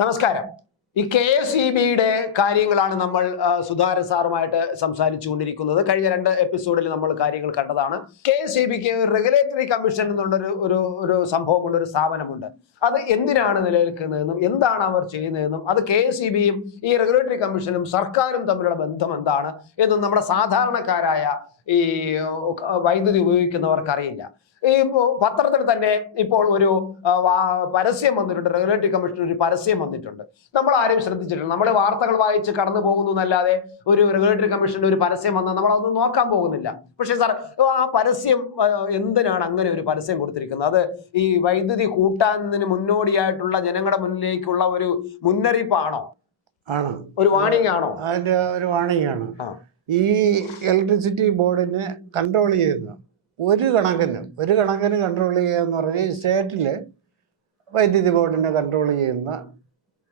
നമസ്കാരം. ഈ KSEBയുടെ കാര്യങ്ങളാണ് നമ്മൾ സുധാകരൻ സാറുമായിട്ട് സംസാരിച്ചു കൊണ്ടിരിക്കുന്നത്. കഴിഞ്ഞ 2 എപ്പിസോഡിൽ നമ്മൾ കാര്യങ്ങൾ കണ്ടതാണ്. KSEBക്ക് റെഗുലേറ്ററി കമ്മീഷൻ എന്നുള്ളൊരു ഒരു സംഭവമുണ്ട്, ഒരു സ്ഥാപനമുണ്ട്. അത് എന്തിനാണ് നിലനിൽക്കുന്നതെന്നും എന്താണ് അവർ ചെയ്യുന്നതെന്നും അത് KSEBയും ഈ റെഗുലേറ്ററി കമ്മീഷനും സർക്കാരും തമ്മിലുള്ള ബന്ധം എന്താണ് എന്നും നമ്മുടെ സാധാരണക്കാരായ ഈ വൈദ്യുതി ഉപയോഗിക്കുന്നവർക്ക് അറിയില്ല. ഈ പത്രത്തിൽ തന്നെ ഇപ്പോൾ ഒരു പരസ്യം വന്നിട്ടുണ്ട്. റെഗുലേറ്ററി കമ്മീഷൻ ഒരു പരസ്യം വന്നിട്ടുണ്ട്. നമ്മൾ ആരും ശ്രദ്ധിച്ചിട്ടില്ല. നമ്മൾ വാർത്തകൾ വായിച്ച് കടന്നു പോകുന്നു എന്നല്ലാതെ ഒരു റെഗുലേറ്ററി കമ്മീഷന്റെ ഒരു പരസ്യം വന്നാൽ നമ്മളതൊന്നും നോക്കാൻ പോകുന്നില്ല. പക്ഷേ സാർ, ആ പരസ്യം എന്തിനാണ് അങ്ങനെ ഒരു പരസ്യം കൊടുത്തിരിക്കുന്നത്? അത് ഈ വൈദ്യുതി കൂട്ടാനതിന് മുന്നോടിയായിട്ടുള്ള ജനങ്ങളുടെ മുന്നിലേക്കുള്ള ഒരു മുന്നറിയിപ്പാണോ? ആണ്, ഒരു വാണിംഗ് ആണോ? അതിൻ്റെ ഒരു വാണിംഗ് ആണ്. ഈ ഇലക്ട്രിസിറ്റി ബോർഡിനെ കൺട്രോൾ ചെയ്യുന്ന ഒരു കണക്കിന് കൺട്രോൾ ചെയ്യുക എന്ന് പറഞ്ഞാൽ സ്റ്റേറ്റിൽ വൈദ്യുതി ബോർഡിനെ കൺട്രോൾ ചെയ്യുന്ന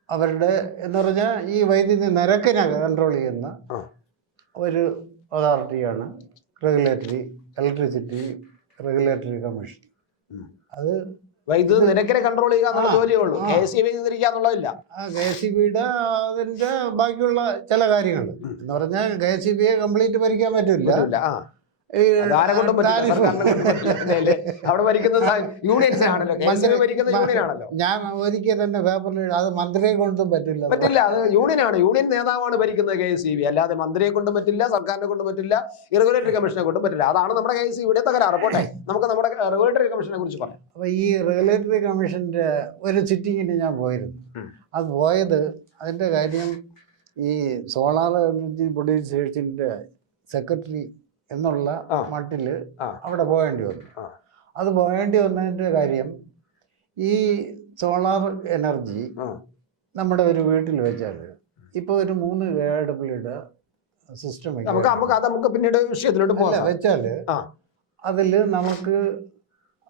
അവരുടെ എന്ന് പറഞ്ഞാൽ ഈ വൈദ്യുതി നിരക്കിനെ കൺട്രോൾ ചെയ്യുന്ന ഒരു അതോറിറ്റിയാണ് ഇലക്ട്രിസിറ്റി റെഗുലേറ്ററി കമ്മീഷൻ. അത് വൈദ്യുതി നിരക്കിനെ കൺട്രോൾ ചെയ്യുക എന്നുള്ള ജോലിയേ ഉള്ളൂ. KSEB നിയന്ത്രിക്കുക എന്നുള്ളതില്ല. KSEBയുടെ അതിൻ്റെ ബാക്കിയുള്ള ചില കാര്യങ്ങൾ എന്ന് പറഞ്ഞാൽ KSEBയെ കംപ്ലീറ്റ് ഭരിക്കാൻ പറ്റില്ല. അവിടെ ഭരിക്കുന്നത് യൂണിയൻസ് ആണല്ലോ. യൂണിയൻ ആണല്ലോ. ഞാൻ ഒരിക്കൽ തന്നെ പേപ്പറിൽ അത് മന്ത്രിയെ കൊണ്ടും പറ്റില്ല. അത് യൂണിയനാണ്. യൂണിയൻ നേതാവാണ് ഭരിക്കുന്നത് KSEB. അല്ലാതെ മന്ത്രിയെ കൊണ്ടും പറ്റില്ല, സർക്കാരിനെ കൊണ്ടും പറ്റില്ല, ഈ റെഗുലേറ്ററി കമ്മീഷനെ കൊണ്ടും പറ്റില്ല. അതാണ് നമ്മുടെ KSEBയുടെ തകരാറ്. പോട്ടെ, നമുക്ക് നമ്മുടെ റെഗുലേറ്ററി കമ്മീഷനെ കുറിച്ച് പറയാം. അപ്പോൾ ഈ റെഗുലേറ്ററി കമ്മീഷൻ്റെ ഒരു സിറ്റിങ്ങിന് ഞാൻ പോയിരുന്നു. അത് പോയത് അതിൻ്റെ കാര്യം ഈ സോളാർ എനർജി പ്രൊഡ്യൂസേഴ്സിൻ്റെ സെക്രട്ടറി എന്നുള്ള മട്ടിൽ അവിടെ പോകേണ്ടി വന്നു. അത് പോകേണ്ടി വന്നതിൻ്റെ കാര്യം, ഈ സോളാർ എനർജി നമ്മുടെ ഒരു വീട്ടിൽ വെച്ചാൽ ഇപ്പോൾ ഒരു 3 KWയുടെ സിസ്റ്റം നമുക്ക് പിന്നീട് വിഷയത്തിലോട്ട് വെച്ചാൽ അതിൽ നമുക്ക്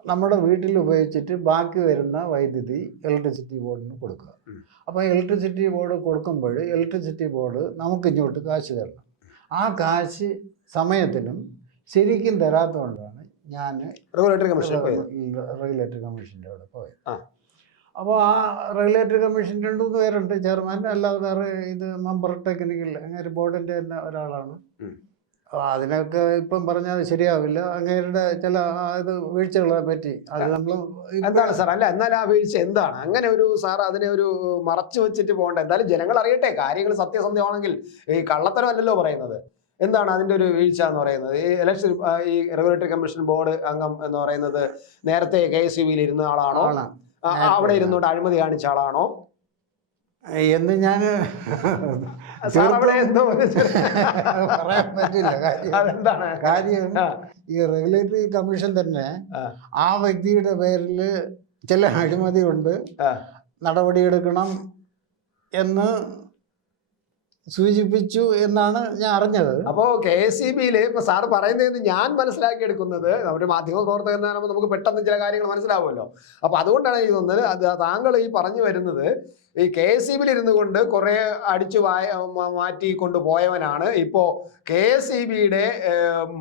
നമ്മുടെ വീട്ടിൽ ഉപയോഗിച്ചിട്ട് ബാക്കി വരുന്ന വൈദ്യുതി ഇലക്ട്രിസിറ്റി ബോർഡിന് കൊടുക്കുക. അപ്പോൾ ഇലക്ട്രിസിറ്റി ബോർഡ് കൊടുക്കുമ്പോൾ ഇലക്ട്രിസിറ്റി ബോർഡ് നമുക്ക് ഇങ്ങോട്ട് കാശ് തരണം. ആ കാശ് സമയത്തിനും ശരിക്കും തരാത്തതുകൊണ്ടാണ് ഞാൻ റെഗുലേറ്ററി കമ്മീഷൻ്റെ അവിടെ പോയത്. അപ്പോൾ ആ റെഗുലേറ്ററി കമ്മീഷൻ 2-3 പേരുണ്ട്, ചെയർമാൻ, അല്ലാതെ വേറെ ഇത് മെമ്പർ ടെക്നിക്കൽ അങ്ങനെ ബോർഡിൻ്റെ തന്നെ ഒരാളാണ്. അതിനൊക്കെ ഇപ്പം പറഞ്ഞാൽ ശരിയാവില്ല. അങ്ങേരുടെ ചില ഇത് വീഴ്ചകളെ പറ്റി അത് നമ്മൾ എന്താണ് സാർ? അല്ല, എന്നാൽ ആ വീഴ്ച എന്താണ്? അങ്ങനെ ഒരു സാർ അതിനെ ഒരു മറച്ചു വെച്ചിട്ട് പോകണ്ട. എന്തായാലും ജനങ്ങൾ അറിയട്ടെ. കാര്യങ്ങൾ സത്യസന്ധമാണെങ്കിൽ ഈ കള്ളത്തരമല്ലല്ലോ പറയുന്നത്. എന്താണ് അതിൻ്റെ ഒരു വീഴ്ച എന്ന് പറയുന്നത്? ഈ റെഗുലേറ്ററി കമ്മീഷൻ ബോർഡ് അംഗം എന്ന് പറയുന്നത് നേരത്തെ KSEBയിൽ ഇരുന്ന ആളാണോ? അവിടെ ഇരുന്നുകൊണ്ട് അഴിമതി കാണിച്ച ആളാണോ എന്ന് ഞാൻ പറയാൻ പറ്റില്ല. കാര്യം ഈ റെഗുലേറ്ററി കമ്മീഷൻ തന്നെ ആ വ്യക്തിയുടെ പേരിൽ ചില അഴിമതിയുണ്ട്, നടപടിയെടുക്കണം എന്ന് സൂചിപ്പിച്ചു എന്നാണ് ഞാൻ അറിഞ്ഞത്. അപ്പോൾ KSEBയിൽ ഇപ്പൊ സാറ് പറയുന്നതെന്ന് ഞാൻ മനസ്സിലാക്കിയെടുക്കുന്നത്, ഒരു മാധ്യമ പ്രവർത്തകനാകുമ്പോൾ നമുക്ക് പെട്ടെന്ന് ചില കാര്യങ്ങൾ മനസ്സിലാവുമല്ലോ. അപ്പൊ അതുകൊണ്ടാണ് ഈ തോന്നുന്നത് താങ്കൾ ഈ പറഞ്ഞു വരുന്നത് ഈ KSEBയിൽ ഇരുന്നു കൊണ്ട് കുറെ അടിച്ചു മാറ്റി കൊണ്ടുപോയവനാണ് ഇപ്പോൾ KSEBയുടെ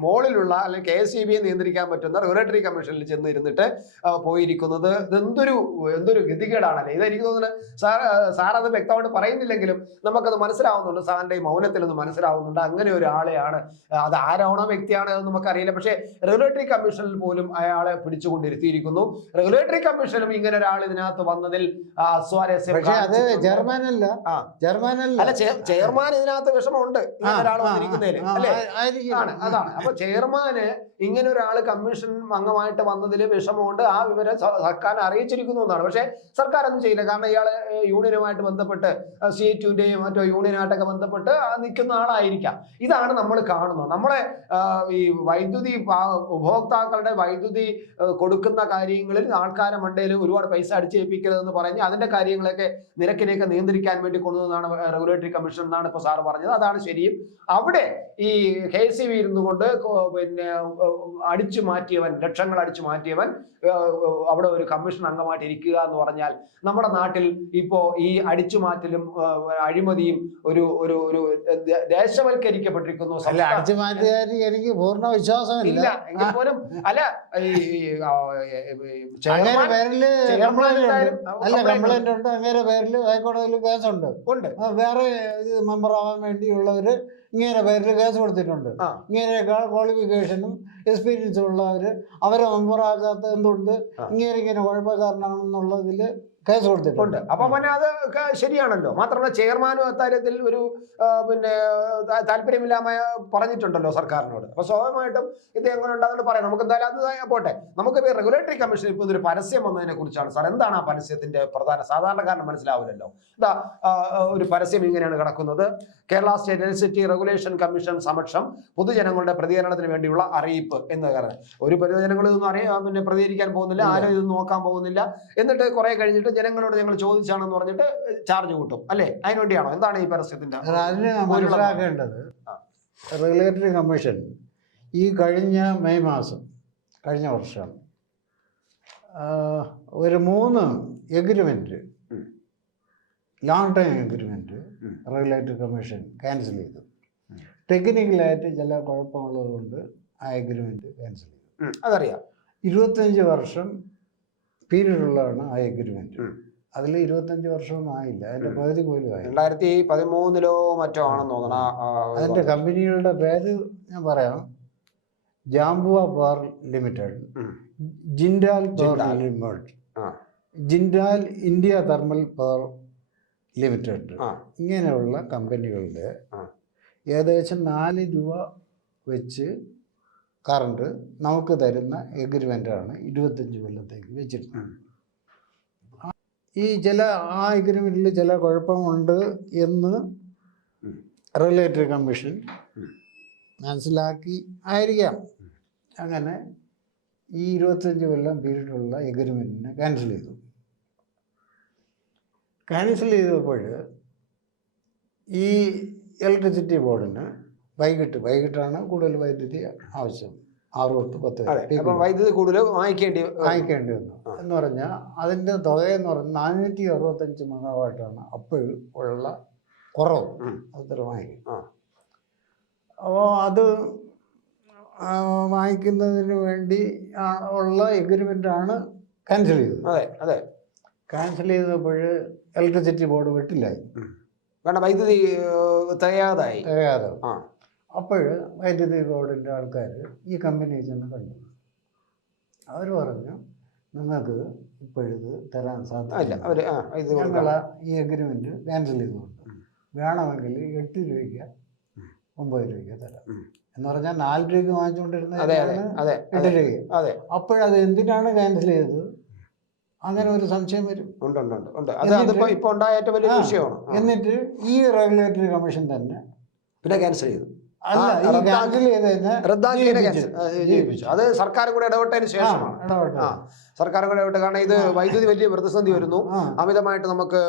മോളിലുള്ള അല്ലെങ്കിൽ KSEBയെ നിയന്ത്രിക്കാൻ പറ്റുന്ന റെഗുലേറ്ററി കമ്മീഷനിൽ ചെന്ന് ഇരുന്നിട്ട് പോയിരിക്കുന്നത്. എന്തൊരു ഗതികേടാണല്ലേ ഇത്. എനിക്ക് തോന്നുന്നത് സാർ അത് വ്യക്തമായിട്ട് പറയുന്നില്ലെങ്കിലും നമുക്കത് മനസ്സിലാവുന്നുണ്ട്. സാറിന്റെ ഈ മൗനത്തിൽ നിന്ന് മനസ്സിലാവുന്നുണ്ട് അങ്ങനെ ഒരാളെയാണ്. അത് ആരാണോ വ്യക്തിയാണ് എന്ന് നമുക്കറിയില്ല. പക്ഷേ റെഗുലേറ്ററി കമ്മീഷനിൽ പോലും അയാളെ പിടിച്ചുകൊണ്ടിരുത്തിയിരിക്കുന്നു. റെഗുലേറ്ററി കമ്മീഷനും ഇങ്ങനെ ഒരാൾ ഇതിനകത്ത് വന്നതിൽ സ്വാരസ്യം. അത് ചെയർമാനല്ല, ചെയർമാൻ ഇതിനകത്ത് വിഷമമുണ്ട് ഒരാൾ വന്നിരിക്കുന്നതിൽ അല്ലേ? അതാണ്. അപ്പൊ ചെയർമാന് ഇങ്ങനെ ഒരാൾ കമ്മീഷൻ അംഗമായിട്ട് വന്നതിൽ വിഷമമുണ്ട്. ആ വിവരം സർക്കാരിനെ അറിയിച്ചിരിക്കുന്നു എന്നാണ്. പക്ഷെ സർക്കാർ ഒന്നും ചെയ്യില്ല. കാരണം ഇയാള് യൂണിയനുമായിട്ട് ബന്ധപ്പെട്ട് CTUവിന്റെയും മറ്റോ യൂണിയനായിട്ടൊക്കെ ബന്ധപ്പെട്ട് നിൽക്കുന്ന ആളായിരിക്കാം. ഇതാണ് നമ്മൾ കാണുന്നത്. നമ്മളെ ഈ വൈദ്യുതി ഉപഭോക്താക്കളുടെ വൈദ്യുതി കൊടുക്കുന്ന കാര്യങ്ങളിൽ ആൾക്കാരെ മണ്ടയിൽ ഒരുപാട് പൈസ അടിച്ചേൽപ്പിക്കരുതെന്ന് പറഞ്ഞ് അതിന്റെ കാര്യങ്ങളൊക്കെ നിരക്കിനെയൊക്കെ നിയന്ത്രിക്കാൻ വേണ്ടി കൊണ്ടുവന്നതാണ് റെഗുലേറ്ററി കമ്മീഷൻ എന്നാണ് ഇപ്പോൾ സാറ് പറഞ്ഞത്. അതാണ് ശരിയും. അവിടെ ഈ KSEB ഇരുന്നു കൊണ്ട് പിന്നെ അടിച്ചു മാറ്റിയവൻ, ലക്ഷങ്ങൾ അടിച്ചു മാറ്റിയവൻ അവിടെ ഒരു കമ്മീഷൻ അംഗമായിട്ട് ഇരിക്കുക എന്ന് പറഞ്ഞാൽ നമ്മുടെ നാട്ടിൽ ഇപ്പോൾ ഈ അടിച്ചുമാറ്റലും അഴിമതിയും ഒരു ഒരു ഒരു ദേശവൽക്കരിക്കപ്പെട്ടിരിക്കുന്നു. അല്ല, അടിച്ചു മാറ്റിയാൽ എനിക്ക് പൂർണ്ണ വിശ്വാസമില്ല. ഇല്ല എങ്കിൽ പോലും അല്ല ഈ അങ്ങേരെ പേരില് ചെയർമാൻ കംപ്ലൈന്റ് ഉണ്ട്. അങ്ങേരെ പേരിൽ ഹൈക്കോടതിയിൽ കേസുണ്ട്. ഉണ്ട്. വേറെ മെമ്പർ ആവാൻ വേണ്ടിയുള്ളവര് ഇങ്ങനെ പേരിൽ കേസ് കൊടുത്തിട്ടുണ്ട്. ഇങ്ങനെയൊക്കെ ക്വാളിഫിക്കേഷനും എക്സ്പീരിയൻസും ഉള്ളവര് അവരെ മെമ്പറാക്കാത്ത എന്തുകൊണ്ട് ഇങ്ങനെ കുഴപ്പക്കാരനാണെന്നുള്ളതിൽ കേസ് കൊടുത്തിട്ടുണ്ട്. അപ്പൊ പിന്നെ അത് ശരിയാണല്ലോ. മാത്രമല്ല ചെയർമാനും അക്കാര്യത്തിൽ ഒരു പിന്നെ താല്പര്യമില്ലാമ പറഞ്ഞിട്ടുണ്ടല്ലോ സർക്കാരിനോട്. അപ്പൊ സ്വാഭാവികമായിട്ടും ഇത് എങ്ങനെ ഉണ്ടാകുന്നത് പറയാം. നമുക്ക് എന്തായാലും അത് പോട്ടെ. നമുക്ക് റെഗുലേറ്ററി കമ്മീഷൻ ഇപ്പോൾ ഇതൊരു പരസ്യം വന്നതിനെ കുറിച്ചാണ് സാർ. എന്താണ് ആ പരസ്യത്തിന്റെ പ്രധാന, സാധാരണക്കാരന് മനസ്സിലാവില്ലല്ലോ. ഇതാ ഒരു പരസ്യം ഇങ്ങനെയാണ് കിടക്കുന്നത്: Kerala state electricity regulation commission സമക്ഷം പൊതുജനങ്ങളുടെ പ്രതികരണത്തിന് വേണ്ടിയുള്ള അറിയിപ്പ് എന്ന് കാരണം ഒരു പൊതുജനങ്ങൾ ഇതൊന്നും പിന്നെ പ്രതികരിക്കാൻ പോകുന്നില്ല, ആരും ഇതൊന്നും നോക്കാൻ പോകുന്നില്ല. എന്നിട്ട് കുറെ കഴിഞ്ഞിട്ട് ജനങ്ങളോട് ഞങ്ങൾ ചോദിച്ചാണെന്ന് പറഞ്ഞിട്ട് ചാർജ് കൂട്ടും അല്ലേ? അതിനുവേണ്ടിയാണോ? എന്താണ് ഈ പരസ്യത്തിന്റെ? അതിന് മനസ്സിലാക്കേണ്ടത്, റെഗുലേറ്ററി കമ്മീഷൻ ഈ കഴിഞ്ഞ മെയ് മാസം, കഴിഞ്ഞ വർഷം ഒരു 3 agreement, long time agreement regulatory commission cancel ചെയ്തു. ടെക്നിക്കലായിട്ട് ചില കുഴപ്പമുള്ളത് കൊണ്ട് ആ എഗ്രിമെന്റ് ക്യാൻസൽ ചെയ്തു. അതറിയാം. 25 വർഷം പീരീഡുള്ളതാണ് ആ എഗ്രിമെന്റ്. അതിൽ 25 വർഷമൊന്നും ആയില്ല, അതിന്റെ പകുതി പോലും ആയി. 2013 മറ്റോ ആണെന്ന് തോന്നണം. അതിന്റെ കമ്പനികളുടെ പേര് ഞാൻ പറയാം: Jambuva power limited, Jindal power limited, Jindal India thermal power limited. ഇങ്ങനെയുള്ള കമ്പനികളുടെ ഏകദേശം 4 രൂപ വെച്ച് കറണ്ട് നമുക്ക് തരുന്ന എഗ്രിമെൻ്റാണ് 25 കൊല്ലത്തേക്ക് വെച്ചിട്ടുണ്ട്. ഈ ആ എഗ്രിമെൻറ്റിൽ ചില കുഴപ്പമുണ്ട് എന്ന് റെഗുലേറ്ററി കമ്മീഷൻ മനസ്സിലാക്കി ആയിരിക്കാം അങ്ങനെ ഈ 25 കൊല്ലം പീരീഡുള്ള എഗ്രിമെൻറ്റിനെ ക്യാൻസൽ ചെയ്തു. ക്യാൻസൽ ചെയ്തപ്പോൾ ഈ ഇലക്ട്രിസിറ്റി ബോർഡിന് വൈകിട്ടാണ് കൂടുതൽ വൈദ്യുതി ആവശ്യം. 6 തൊട്ട് 10 വൈദ്യുതി കൂടുതൽ വാങ്ങിക്കേണ്ടി വന്നു എന്ന് പറഞ്ഞാൽ അതിൻ്റെ തുകയെന്ന് പറഞ്ഞാൽ 465 മെഗാവാട്ടാണ് അപ്പോഴും ഉള്ള കുറവ്. അത്ര വാങ്ങിക്കും. അപ്പോൾ അത് വാങ്ങിക്കുന്നതിന് വേണ്ടി ഉള്ള എഗ്രിമെൻ്റാണ് ക്യാൻസൽ ചെയ്തത്. അതെ. ക്യാൻസൽ ചെയ്തപ്പോൾ ഇലക്ട്രിസിറ്റി ബോർഡ് വെട്ടിലായി. വൈദ്യുതി തികയാതായി. അപ്പോൾ വൈദ്യുതി ബോർഡിൻ്റെ ആൾക്കാർ ഈ കമ്പനിയിൽ ചെന്ന് കണ്ടു. അവർ പറഞ്ഞു, നിങ്ങൾക്ക് ഇപ്പോഴിത് തരാൻ സാധ്യത, ഞങ്ങൾ ഈ എഗ്രിമെൻറ്റ് ക്യാൻസൽ ചെയ്തുകൊണ്ട് വേണമെങ്കിൽ 8 രൂപയ്ക്ക് 9 രൂപയ്ക്ക് തരാം എന്ന് പറഞ്ഞാൽ 4 രൂപയ്ക്ക് വാങ്ങിച്ചുകൊണ്ടിരുന്ന 8 രൂപയ്ക്ക്. അപ്പോഴത് എന്തിനാണ് ക്യാൻസൽ ചെയ്തത്? അങ്ങനെ ഒരു സംശയം വരും. എന്നിട്ട് ഈ റെഗുലേറ്ററി കമ്മീഷൻ തന്നെ പിന്നെ ക്യാൻസൽ ചെയ്തു. അത് സർക്കാർ കൂടെ ഇടപെട്ടതിന് ശേഷമാണ്. സർക്കാർ കൂടെ ഇടപെട്ട്. കാരണം ഇത് വൈദ്യുതി വലിയ പ്രതിസന്ധി വരുന്നു, അമിതമായിട്ട് നമുക്ക്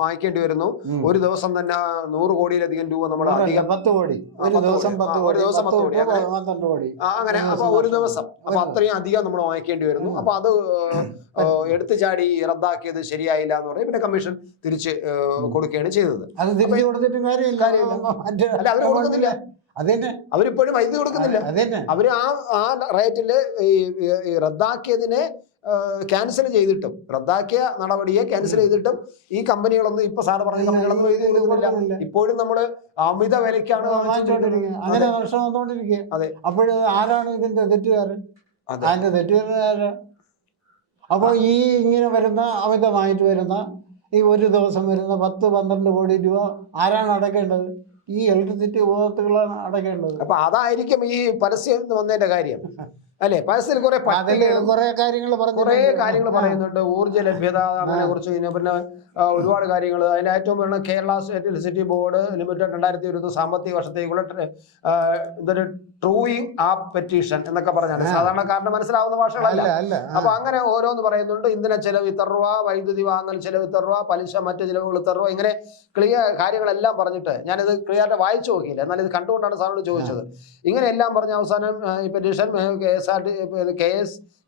വാങ്ങിക്കേണ്ടി വരുന്നു. ഒരു ദിവസം തന്നെ 100 കോടിയിലധികം രൂപ നമ്മൾ 10 കോടി ഒരു ദിവസം 10 കോടി അങ്ങനെ. അപ്പൊ ഒരു ദിവസം അപ്പൊ അത്രയും അധികം നമ്മൾ വാങ്ങിക്കേണ്ടി വരുന്നു. അപ്പൊ അത് എടുത്തു ചാടി റദ്ദാക്കിയത് ശരിയായില്ല എന്ന് പറയും. പിന്നെ കമ്മീഷൻ തിരിച്ച് കൊടുക്കുകയാണ് ചെയ്തത്. അല്ല, അവർ കൊടുക്കുന്നില്ല. അവരിപ്പോഴും വൈദ്യുതി കൊടുക്കുന്നില്ല. അവര് ആ റേറ്റില് ഈ റദ്ദാക്കിയതിനെ ക്യാൻസൽ ചെയ്തിട്ടും, റദ്ദാക്കിയ നടപടിയെ ക്യാൻസൽ ചെയ്തിട്ടും ഈ കമ്പനികളൊന്നും, ഇപ്പൊ സാറ് പറഞ്ഞ കമ്പനികളൊന്നും വൈദ്യുതി കൊടുക്കുന്നില്ല. ഇപ്പോഴും നമ്മള് അമിത വിലക്കാണ് അങ്ങനെ വർഷം വന്നുകൊണ്ടിരിക്കുക. അതെ. അപ്പോഴ് ആരാണ് ഇതിന്റെ തെറ്റുകാരൻ? അതിന്റെ തെറ്റുകാരൻ. അപ്പോൾ ഈ ഇങ്ങനെ വരുന്ന, അമിതമായിട്ട് വരുന്ന ഈ ഒരു ദിവസം വരുന്ന 10-12 കോടി രൂപ ആരാണ് അടയ്ക്കേണ്ടത്? ഈ ഇലക്ട്രിസിറ്റി ഉപഭോക്താക്കളാണ് അടയ്ക്കേണ്ടത്. അപ്പൊ അതായിരിക്കും ഈ പരസ്യം വന്നതിന്റെ കാര്യം അല്ലെ? പരസ്യത്തിൽ കുറെ കാര്യങ്ങൾ പറയുന്നുണ്ട്. ഊർജ്ജ ലഭ്യത, അതിനെ കുറിച്ച്. പിന്നെ ഒരുപാട് കാര്യങ്ങൾ. അതിന്റെ ഏറ്റവും പറയുന്ന Kerala state electricity board limited 2020 സാമ്പത്തിക വർഷത്തേക്കുള്ള ഇതൊരു ട്രൂയിങ് ആപ്പ് പെറ്റീഷൻ എന്നൊക്കെ പറഞ്ഞാണ്. സാധാരണക്കാരന് മനസ്സിലാവുന്ന ഭാഷകളല്ല. അപ്പൊ അങ്ങനെ ഓരോന്ന് പറയുന്നുണ്ട്. ഇന്ധന ചെലവ് ഇത്ര രൂപ, വൈദ്യുതി വാങ്ങൽ ചെലവ് ഇത്ര രൂപ, പലിശ മറ്റു ചെലവുകൾ ഇത്ര രൂപ, ഇങ്ങനെ ക്ലിയർ കാര്യങ്ങളെല്ലാം പറഞ്ഞിട്ട്, ഞാനിത് ക്ലിയറായിട്ട് വായിച്ചു നോക്കിയില്ല, എന്നാൽ ഇത് കണ്ടുകൊണ്ടാണ് സാറിനോട് ചോദിച്ചത്. ഇങ്ങനെയെല്ലാം പറഞ്ഞ അവസാനം ഈ പെറ്റീഷൻ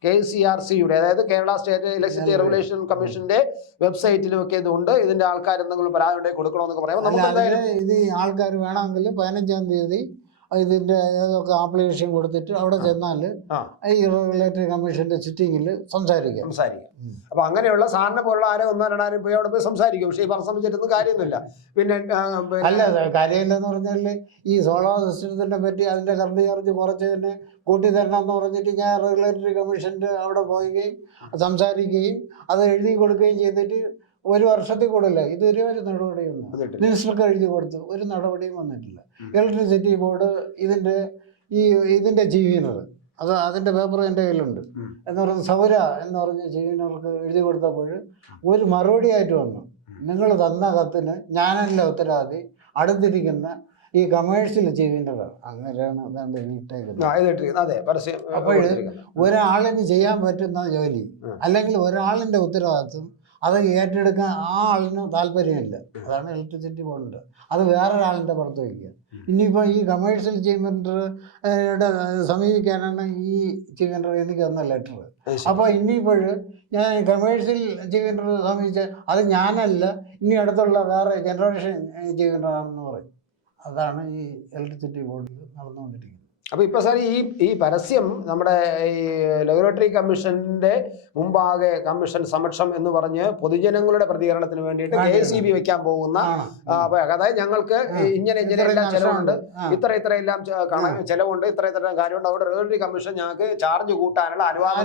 KSCRC-യുടെ, അതായത് കേരള സ്റ്റേറ്റ് ഇലക്ട്രിസിറ്റി റെഗുലേഷൻ കമ്മീഷന്റെ വെബ്സൈറ്റിലും ഒക്കെ ഇതുണ്ട്. ഇതിന്റെ ആൾക്കാർ എന്തെങ്കിലും പരാതി ഉണ്ടെങ്കിൽ കൊടുക്കണമെന്നൊക്കെ പറയാം. നമുക്ക് എന്തായാലും ഇത് ആൾക്കാർ വേണമെങ്കിൽ 15-ാം തീയതി ഇതിന്റെ ഏതൊക്കെ ആപ്ലിക്കേഷൻ കൊടുത്തിട്ട് അവിടെ ചെന്നാൽ ഈ റെഗുലേറ്ററി കമ്മീഷന്റെ സിറ്റിംഗിൽ സംസാരിക്കാം. അപ്പൊ അങ്ങനെയുള്ള സാറിനെ പോലുള്ള ആരോ 1-2 പോയി അവിടെ പോയി സംസാരിക്കും. പക്ഷേ ഈ പറഞ്ഞ സംബന്ധിച്ചിട്ടൊന്നും കാര്യമൊന്നുമില്ല. പിന്നെ അല്ല, കാര്യമില്ലെന്ന് പറഞ്ഞാൽ ഈ സോളാർ സിസ്റ്റത്തിനെ പറ്റി അതിന്റെ കറണ്ട് ചാർജ് കുറച്ച് തന്നെ കൂട്ടി തരണം എന്ന് പറഞ്ഞിട്ട് ഞാൻ റെഗുലേറ്ററി കമ്മീഷന്റെ അവിടെ പോവുകയും സംസാരിക്കുകയും അത് എഴുതി കൊടുക്കുകയും ചെയ്തിട്ട് 1 വർഷത്തിൽ കൂടുതല ഇതുവരെ ഒരു നടപടിയൊന്നും മിനിസ്റ്റർക്ക് എഴുതി കൊടുത്തു, ഒരു നടപടിയും വന്നിട്ടില്ല. ഇലക്ട്രിസിറ്റി ബോർഡ് ഇതിന്റെ ചീവീനർ അതിന്റെ പേപ്പർ എൻ്റെ കയ്യിലുണ്ട് എന്ന് പറയുന്നത് സൗര എന്ന് പറഞ്ഞ ചീവീനർക്ക് എഴുതി കൊടുത്തപ്പോൾ ഒരു മറുപടി ആയിട്ട് വന്നു, നിങ്ങൾ തന്ന കത്തിന് ഞാനല്ല ഉത്തരവാദി, അടുത്തിരിക്കുന്ന ഈ കമേഴ്ഷ്യൽ ചീവീനറാണ്. അങ്ങനെയാണ് വീട്ടേക്കുന്നത്. അപ്പോൾ ഒരാളിന് ചെയ്യാൻ പറ്റുന്ന ജോലി അല്ലെങ്കിൽ ഒരാളിന്റെ ഉത്തരവാദിത്വം അത് ഏറ്റെടുക്കാൻ ആ ആളിന് താല്പര്യമില്ല. അതാണ് ഇലക്ട്രിസിറ്റി ബോർഡിൻ്റെ. അത് വേറൊരാളിൻ്റെ പുറത്ത് വയ്ക്കുക. ഇനിയിപ്പോൾ ഈ കമേഴ്ഷ്യൽ ചീവ്മെൻ്ററുടെ സമീപിക്കാനാണ് ഈ ചീവ്മെൻ്റർ എനിക്ക് തന്ന ലെറ്റർ. അപ്പോൾ ഇനിയിപ്പോൾ ഞാൻ കമേഴ്ഷ്യൽ ചീവ്മെൻ്റർ സമീപിച്ച അത് ഞാനല്ല, ഇനി അടുത്തുള്ള വേറെ ജനറേഷൻ ചീവ്മെൻ്ററാണെന്ന് പറയും. അതാണ് ഈ ഇലക്ട്രിസിറ്റി ബോർഡിൽ നടന്നുകൊണ്ടിരിക്കുന്നത്. അപ്പോൾ ഇപ്പോൾ സാർ ഈ പരസ്യം നമ്മുടെ ഈ റെഗുലേറ്ററി കമ്മീഷന്റെ മുമ്പാകെ കമ്മീഷൻ സമക്ഷം എന്ന് പറഞ്ഞ് പൊതുജനങ്ങളുടെ പ്രതികരണത്തിന് വേണ്ടിയിട്ട് KSEB വെക്കാൻ പോകുന്ന, അതായത് ഞങ്ങൾക്ക് ഇങ്ങനെയെല്ലാം ചെലവുണ്ട്, ഇത്ര എല്ലാം ചെലവുണ്ട്, ഇത്ര കാര്യമുണ്ട്, അവിടെ റെഗുലേറ്ററി കമ്മീഷൻ ഞങ്ങൾക്ക് ചാർജ് കൂട്ടാനുള്ള അനുവാദം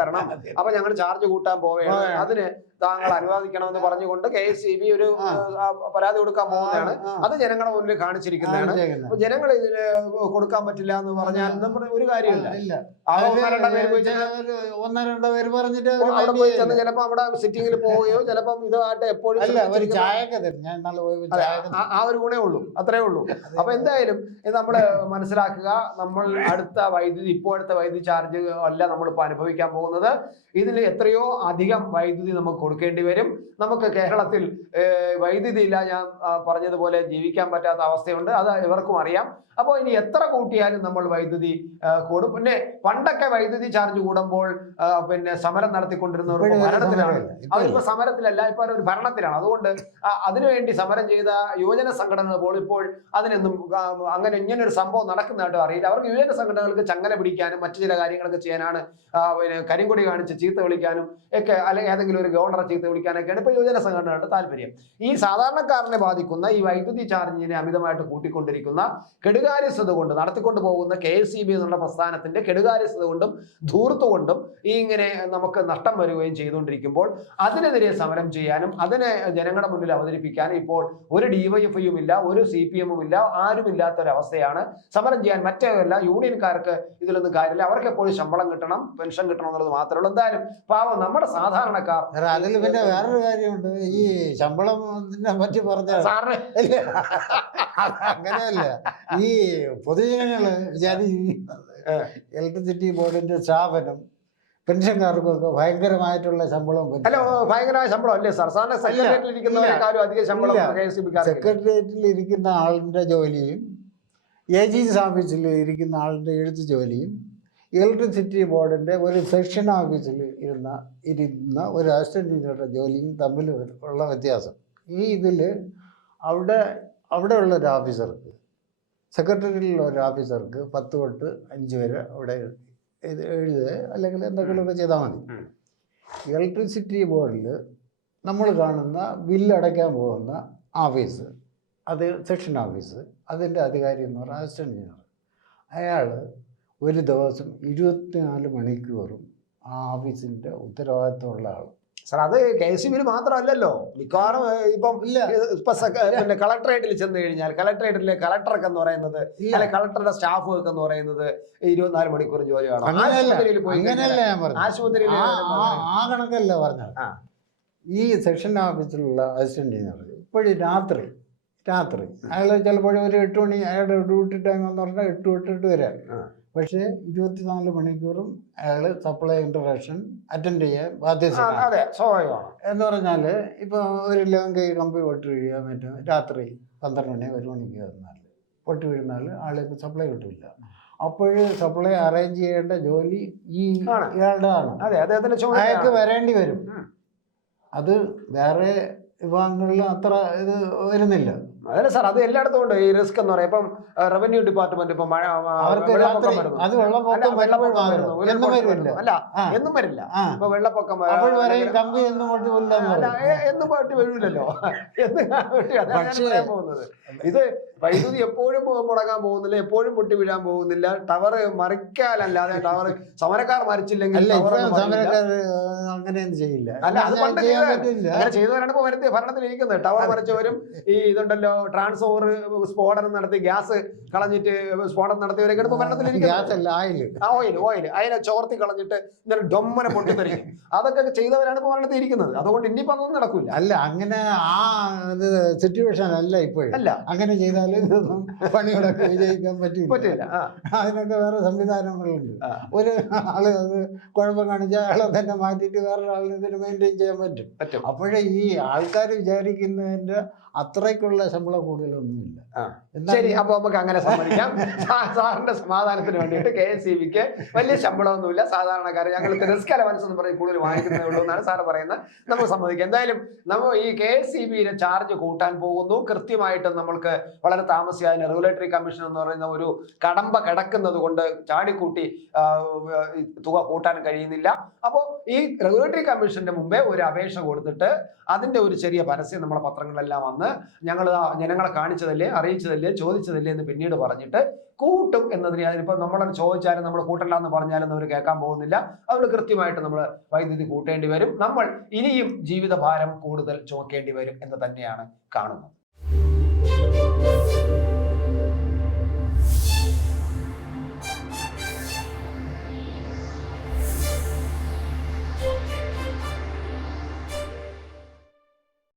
തരണം. അപ്പൊ ഞങ്ങൾ ചാർജ് കൂട്ടാൻ പോവുകയാണ്, അതിന് താങ്കൾ അനുവാദിക്കണമെന്ന് പറഞ്ഞുകൊണ്ട് KSEB ഒരു പരാതി കൊടുക്കാൻ പോകുന്നതാണ്. അത് ജനങ്ങളുടെ മുന്നിൽ കാണിച്ചിരിക്കുന്നതാണ്. അപ്പൊ ജനങ്ങൾ ഇതിന് കൊടുക്കാൻ പറ്റില്ല എന്ന് പറഞ്ഞാൽ നമ്മുടെ ഒരു കാര്യമില്ല. 1-2 പേര് പറഞ്ഞിട്ട് അവിടെ പോയി ചെന്ന് ചിലപ്പോ അവിടെ സിറ്റിംഗിൽ പോവുകയോ ചിലപ്പം ഇതുമായിട്ട് എപ്പോഴും ആ ഒരു ഗുണേ ഉള്ളൂ, അത്രേ ഉള്ളൂ. അപ്പൊ എന്തായാലും ഇത് നമ്മള് മനസ്സിലാക്കുക, നമ്മൾ ഇപ്പോഴത്തെ വൈദ്യുതി ചാർജ് അല്ല നമ്മളിപ്പോ അനുഭവിക്കാൻ പോകുന്നത്. ഇതിൽ എത്രയോ അധികം വൈദ്യുതി നമുക്ക് കൊടുക്കേണ്ടി വരും. നമുക്ക് കേരളത്തിൽ വൈദ്യുതി ഇല്ല, ഞാൻ പറഞ്ഞതുപോലെ ജീവിക്കാൻ പറ്റാത്ത അവസ്ഥയുണ്ട്, അത് ഇവർക്കും അറിയാം. അപ്പോൾ ഇനി എത്ര കൂട്ടിയാലും നമ്മൾ വൈദ്യുതി കൂടും. പിന്നെ പണ്ടൊക്കെ വൈദ്യുതി ചാർജ് കൂടുമ്പോൾ പിന്നെ സമരം നടത്തിക്കൊണ്ടിരുന്നവർക്ക് ഭരണത്തിലാണ്. അവരിപ്പോ സമരത്തിലല്ല, ഇപ്പൊ ഒരു ഭരണത്തിലാണ്. അതുകൊണ്ട് അതിനുവേണ്ടി സമരം ചെയ്ത യുവജന സംഘടനകൾ പോലും ഇപ്പോൾ അതിനൊന്നും ഇങ്ങനെ ഒരു സംഭവം നടക്കുന്നതായിട്ടും അറിയില്ല. അവർക്ക് യുവജന സംഘടനകൾക്ക് ചങ്ങല പിടിക്കാനും മറ്റു ചില കാര്യങ്ങളൊക്കെ ചെയ്യാനാണ്, പിന്നെ കരിങ്കൊടി കാണിച്ച് ചീത്ത വിളിക്കാനും ഒക്കെ, അല്ലെങ്കിൽ ഏതെങ്കിലും ഒരു ഗവർണറെ ചീത്ത വിളിക്കാനൊക്കെയാണ് ഇപ്പോൾ യുവജന സംഘടനകളുടെ താല്പര്യം. ഈ സാധാരണക്കാരനെ ബാധിക്കുന്ന ഈ വൈദ്യുതി ചാർജിനെ അമിതമായിട്ട് കൂട്ടിക്കൊണ്ടിരിക്കുന്ന കെടുകാര്യസ്ഥത കൊണ്ട് നടത്തിക്കൊണ്ട് പോകുന്ന KSEB എന്നുള്ള പ്രസ്ഥാനത്തിന്റെ കെടുകാര്യസ്ഥത കൊണ്ടും ധൂർത്തുകൊണ്ടും ഈ ഇങ്ങനെ നമുക്ക് നഷ്ടം വരികയും ചെയ്തുകൊണ്ടിരിക്കുമ്പോൾ അതിനെതിരെ സമരം ചെയ്യാനും അതിനെ ജനങ്ങളുടെ മുന്നിൽ അവതരിപ്പിക്കാനും ഇപ്പോൾ ഒരു DYFIയും ഇല്ല, ഒരു CPM-ഉം ഇല്ല, ആരുമില്ലാത്ത ഒരവസ്ഥയാണ്. സമരം ചെയ്യാൻ മറ്റേതല്ല, യൂണിയൻകാർക്ക് ഇതിലൊന്നും കാര്യമില്ല, അവർക്ക് എപ്പോഴും ശമ്പളം കിട്ടണം, പെൻഷൻ കിട്ടണം എന്നുള്ളത് മാത്രമേ ഉള്ളൂ. എന്തായാലും പാവം നമ്മുടെ സാധാരണക്കാർ. അതിൽ പിന്നെ വേറൊരു കാര്യമുണ്ട്, ഈ ശമ്പളത്തിനെ പറ്റി പറഞ്ഞ സാറിന് അങ്ങനെയല്ല, ഈ പൊതുജനങ്ങള് ഇലക്ട്രിസിറ്റി ബോർഡിന്റെ സ്ഥാപനം പെൻഷൻകാർക്കൊക്കെ ഭയങ്കരമായിട്ടുള്ള ശമ്പളം. അല്ല, ഭയങ്കരമായ ശമ്പളം അല്ലേ സാർ? സാറിന് സെക്രട്ടേറിയറ്റിൽ ഇരിക്കുന്നവരെക്കാളും അധികം ശമ്പളം സെക്രട്ടേറിയറ്റിൽ ഇരിക്കുന്ന ആളിന്റെ ജോലിയും AG's ഓഫീസിൽ ഇരിക്കുന്ന ആളിന്റെ എഴുത്ത് ജോലിയും ഇലക്ട്രിസിറ്റി ബോർഡിന്റെ ഒരു സെക്ഷൻ ഓഫീസിൽ ഇരുന്ന ഒരു അസിസ്റ്റന്റ് എഞ്ചിനീയറുടെ ജോലിയും തമ്മിൽ ഉള്ള വ്യത്യാസം. ഇതിൽ അവിടെയുള്ള ഒരു ഓഫീസർക്ക്, സെക്രട്ടറിയിലുള്ള ഒരു ഓഫീസർക്ക് 10 തൊട്ട് 5 വരെ അവിടെ എഴുതുക അല്ലെങ്കിൽ എന്തെങ്കിലുമൊക്കെ ചെയ്താൽ മതി. ഇലക്ട്രിസിറ്റി ബോർഡിൽ നമ്മൾ കാണുന്ന ബില്ലടയ്ക്കാൻ പോകുന്ന ഓഫീസ്, അത് സെക്ഷൻ ഓഫീസ്, അതിൻ്റെ അധികാരി എന്ന് പറഞ്ഞാൽ അസിസ്റ്റന്റ് എഞ്ചിനീയർ. അയാൾ ഒരു ദിവസം 24 മണിക്കൂറും ആ ഓഫീസിൻ്റെ ഉത്തരവാദിത്തമുള്ള ആൾ. സാർ, അത് KSEB മാത്രമല്ലല്ലോ, മിക്കവാറും ഇപ്പൊ പിന്നെ കളക്ടറേറ്റിൽ ചെന്ന് കഴിഞ്ഞാൽ കളക്ടറേറ്റിലെ കളക്ടർക്ക് എന്ന് പറയുന്നത്, അല്ലെ കളക്ടറുടെ സ്റ്റാഫുകൾക്ക് എന്ന് പറയുന്നത് 24 മണിക്കൂർ ജോലിയാണ്. ആശുപത്രിയിൽ ആ കണക്കല്ല പറഞ്ഞത്. ഈ സെക്ഷൻ ഓഫീസിലുള്ള അസിസ്റ്റന്റ് എഞ്ചിനീയർ ഇപ്പോഴും രാത്രി അയാൾ ചിലപ്പോഴും ഒരു 8 മണി, അയാളുടെ ഡ്യൂട്ടി ടൈം എന്ന് പറഞ്ഞാൽ 8 തൊട്ട് 8 വരെ. പക്ഷേ 24 മണിക്കൂറും അയാൾ സപ്ലൈ ഇന്ററാക്ഷൻ അറ്റൻഡ് ചെയ്യാൻ ബാധ്യതയാണ്. എന്ന് പറഞ്ഞാൽ ഇപ്പോൾ ഒരു ലവങ്കൈ കമ്പി പൊട്ടി വീഴുക, മറ്റും രാത്രി 12 മണി 1 മണിക്ക് വന്നാൽ പൊട്ടി വീഴുന്നാൽ ആൾക്ക് സപ്ലൈ കിട്ടില്ല. അപ്പോൾ സപ്ലൈ അറേഞ്ച് ചെയ്യേണ്ട ജോലി ആണ്. ഇയാളുടെ ആണ്. അതെ, അദ്ദേഹത്തിന്റെ അയാൾക്ക് വരേണ്ടി വരും. അത് വേറെ വിഭാഗങ്ങളിൽ അത്ര ഇത് വരുന്നില്ല. അതല്ല സാർ, അത് എല്ലായിടത്തും ഉണ്ട് ഈ റിസ്ക് എന്ന് പറയാം. ഇപ്പം റവന്യൂ ഡിപ്പാർട്ട്മെന്റ് ഇപ്പൊ മഴ അവർക്ക് വെള്ളപ്പൊക്കം രാത്രി വരുന്നു. അത് വെള്ളപ്പൊക്കം വെള്ളപ്പൊക്കം വരുമ്പോഴാണ് വരുന്നു. എന്നും ഉരുൾപൊട്ടൽ വരില്ല. വരുന്നു. അല്ല, ആ. എന്നും വരില്ല. ആ. ഇപ്പൊ വെള്ളപ്പൊക്കം അപ്പോൾ പറയും കമ്പി എന്നും കൊണ്ട് അല്ല, എന്നും പോയിട്ട് വീഴില്ലല്ലോ. എന്ന് പക്ഷേ പറയാൻ പോകുന്നത് ഇത് വൈദ്യുതി എപ്പോഴും മുടങ്ങാൻ പോകുന്നില്ല, എപ്പോഴും പൊട്ടി വീഴാൻ പോകുന്നില്ല. ടവർ മറിക്കാനല്ലാതെ ടവർ സമരക്കാർ മരിച്ചില്ലെങ്കിൽ അല്ല, tower ഇപ്പൊ ഒന്നും മറിയില്ല. സമരക്കാര് അങ്ങനെയൊന്നും ചെയ്യില്ല. അല്ല, അത് പണ്ട് ചെയ്യാൻ ചെയ്തവരാണ്. പറ്റില്ല. അങ്ങനെ ചെയ്തവരാണ് ഇപ്പൊ വരുത്തി ഭരണത്തിലിരിക്കുന്നത്. ടവർ മറിച്ചവരും ഈ ഇതുണ്ടല്ലോ ട്രാൻസ്ഫോമർ സ്ഫോടനം നടത്തി ഗ്യാസ് കളഞ്ഞിട്ട് സ്ഫോടനം നടത്തിയവരൊക്കെ ഇപ്പൊ ഭരണത്തിലിരിക്കുന്നത്. ഗ്യാസ് അല്ല, ആയില്. ഓയിൽ അതിനെ ചോർത്തി കളഞ്ഞിട്ട് ഇങ്ങനെ ഡൊമ്മനെ പൊട്ടിത്തെറിക്കും. അതൊക്കെ ചെയ്തവരാണ് ഇപ്പൊ ഭരണത്തിലിരിക്കുന്നത്. അതുകൊണ്ട് ഇനിയിപ്പോ അതൊന്നും നടക്കൂല. അല്ല, അങ്ങനെ ആ സിറ്റുവേഷൻ അല്ല ഇപ്പോഴും. അല്ല, അങ്ങനെ ചെയ്താൽ ഇതൊന്നും പണികളൊക്കെ വിജയിക്കാൻ പറ്റില്ല. പറ്റില്ല. അതിനൊക്കെ വേറെ സംവിധാനങ്ങളുണ്ട്. ആ. ഒരു ആള് അത് കുഴപ്പം കാണിച്ചാൽ ആളെ തന്നെ മാറ്റിയിട്ട് വേറൊരാളിന് ഇതിന് മെയിൻറ്റെയിൻ ചെയ്യാൻ പറ്റും. അപ്പോഴേ ഈ ആൾക്കാർ വിചാരിക്കുന്നതിന്റെ അത്രയ്ക്കുള്ള ശമ്പളം കൂടുതലൊന്നുമില്ല. ശരി, അപ്പൊ നമുക്ക് അങ്ങനെ സമ്മതിക്കാം. സാറിന്റെ സമാധാനത്തിന് വേണ്ടിയിട്ട് KSEBക്ക് വലിയ ശമ്പളമൊന്നുമില്ല. സാധാരണക്കാർ ഞങ്ങൾ റിസ്ക് അലവൻസ് എന്ന് പറഞ്ഞ് കൂടുതൽ വാങ്ങിക്കുന്നേ ഉള്ളൂ എന്നാണ് സാറ് പറയുന്നത്. നമുക്ക് സമ്മതിക്കാം. എന്തായാലും നമ്മൾ ഈ KSEBയുടെ ചാർജ് കൂട്ടാൻ പോകുന്നു. കൃത്യമായിട്ട് നമ്മൾക്ക് വളരെ താമസിയാതെ റെഗുലേറ്ററി കമ്മീഷൻ എന്ന് പറയുന്ന ഒരു കടമ്പ കിടക്കുന്നത് കൊണ്ട് ചാടിക്കൂട്ടി തുക കൂട്ടാൻ കഴിയുന്നില്ല. അപ്പോൾ ഈ റെഗുലേറ്ററി കമ്മീഷന്റെ മുമ്പേ ഒരു അപേക്ഷ കൊടുത്തിട്ട് അതിന്റെ ഒരു ചെറിയ പരസ്യം നമ്മളെ പത്രങ്ങളിലെല്ലാം വന്ന് ഞങ്ങൾ ജനങ്ങളെ കാണിച്ചതല്ലേ, അറിയിച്ചതല്ലേ, ചോദിച്ചതല്ലേ എന്ന് പിന്നീട് പറഞ്ഞിട്ട് കൂട്ടും എന്നതിന് അതിനിപ്പോ നമ്മളത് ചോദിച്ചാലും നമ്മൾ കൂട്ടണ്ട എന്ന് പറഞ്ഞാലും അവർ കേൾക്കാൻ പോകുന്നില്ല. അതുകൊണ്ട് കൃത്യമായിട്ട് നമ്മൾ വൈദ്യുതി കൂട്ടേണ്ടി വരും. നമ്മൾ ഇനിയും ജീവിതഭാരം കൂടുതൽ ചുമക്കേണ്ടി വരും എന്ന് തന്നെയാണ് കാണുന്നത്.